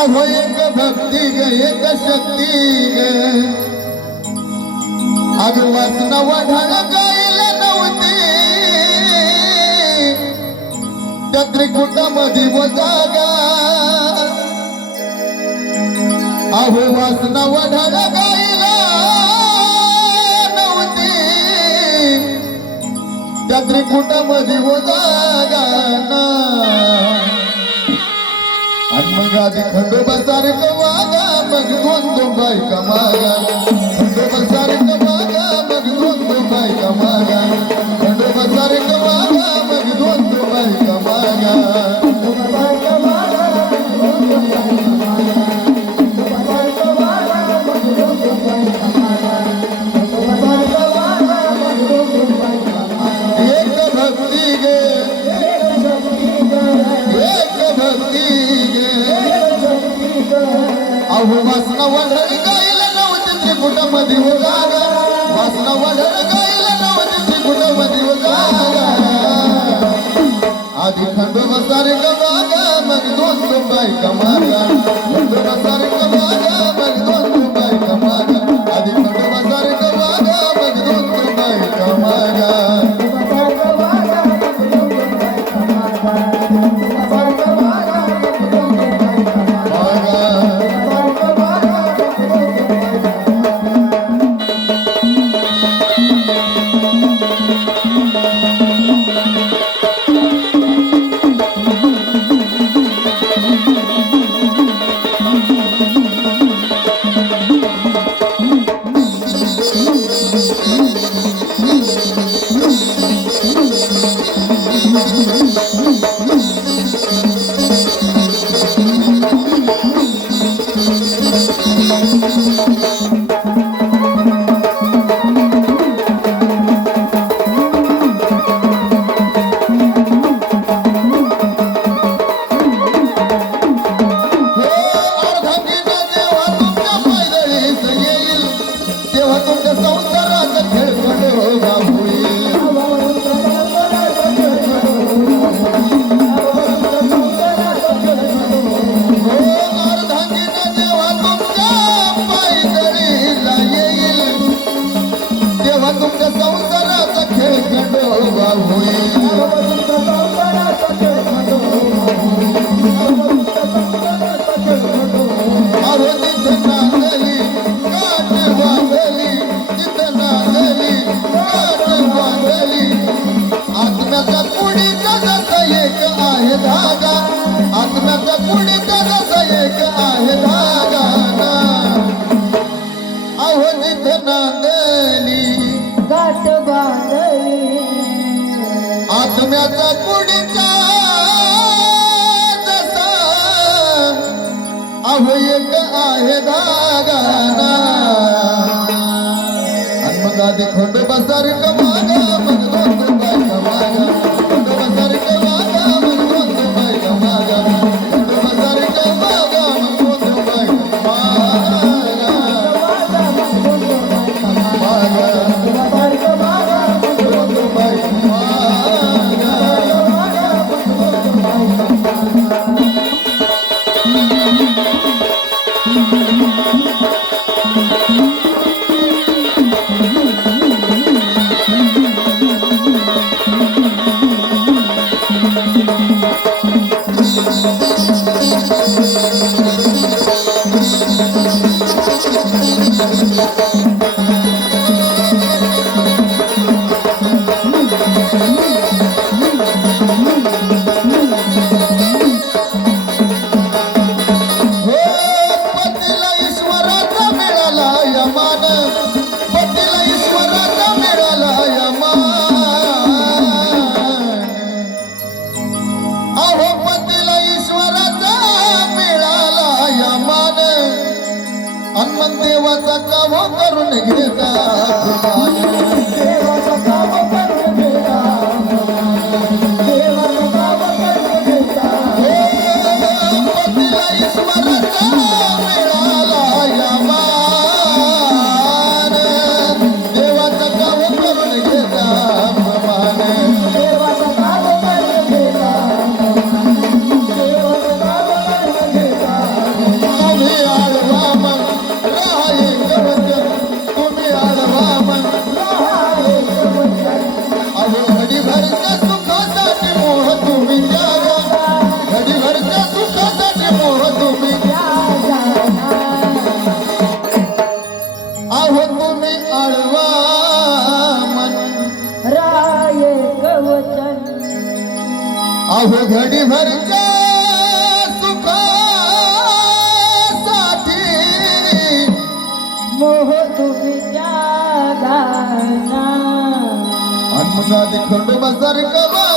आहो एक भक्ती ग एक शक्ती ग. अग वसन वढळ गायला नव्हती. त्या त्रिकुटामध्ये व जागा. अहो वसन वढळ गायला नव्हती. त्या त्रिकुटामध्ये व जागा ना. आणि मग सारखं वागा मग दोन दोन बायका मागा. आधी खंडोबा सारे कमागा मग दोस्त बाई कमागा. खंडोबा सारे कमागा गाना अनमगा देखो बसर कमागा भगवंत पाया मागा बसर कमागा देवता का वो करुण घेता अवघडी भरच्या म्हणजे सुखासाठी. मोह तुम्ही त्या अन्ना खंडोबा सरकवा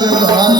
队友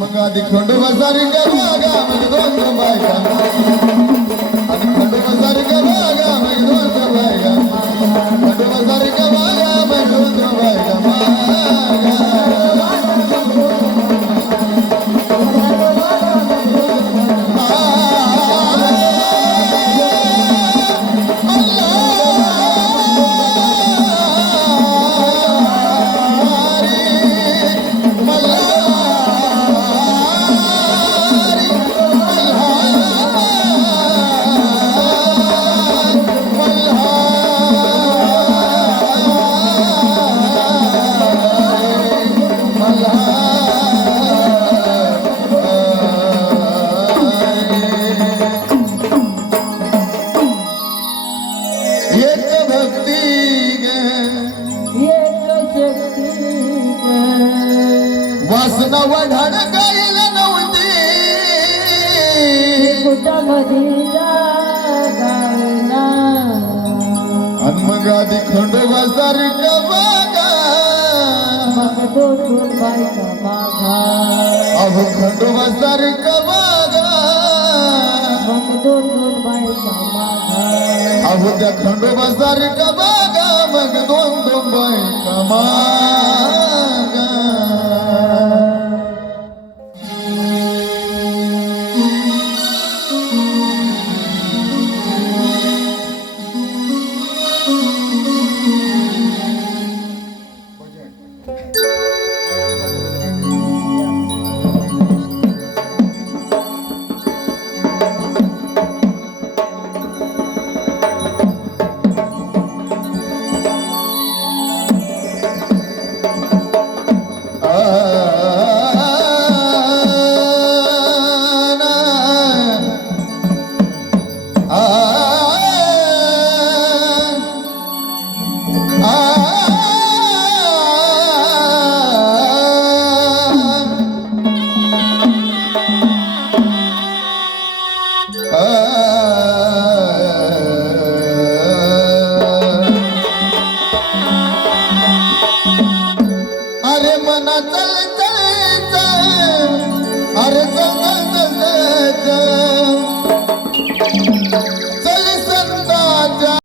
ಮಗಾದಿಕೊಂಡು ಬಸರಿಗವಾಗ ಮಗದೊಂದು ಬಾಯ ಅದ್ಕೊಂಡು ಬಸರಿಗವಾಗ ಮಗದೊಂದು ಬಾಯ ಕಡು ಬಸರಿಗವಾಗ ಮಗದೊಂದು ಬಾಯ जन्मगादी खंडोबा सारखा बागा? अहो खंडोबा सारखा बागा? अहो त्या खंडोबा सारखा बागा? मग दोन दोन बायका कमा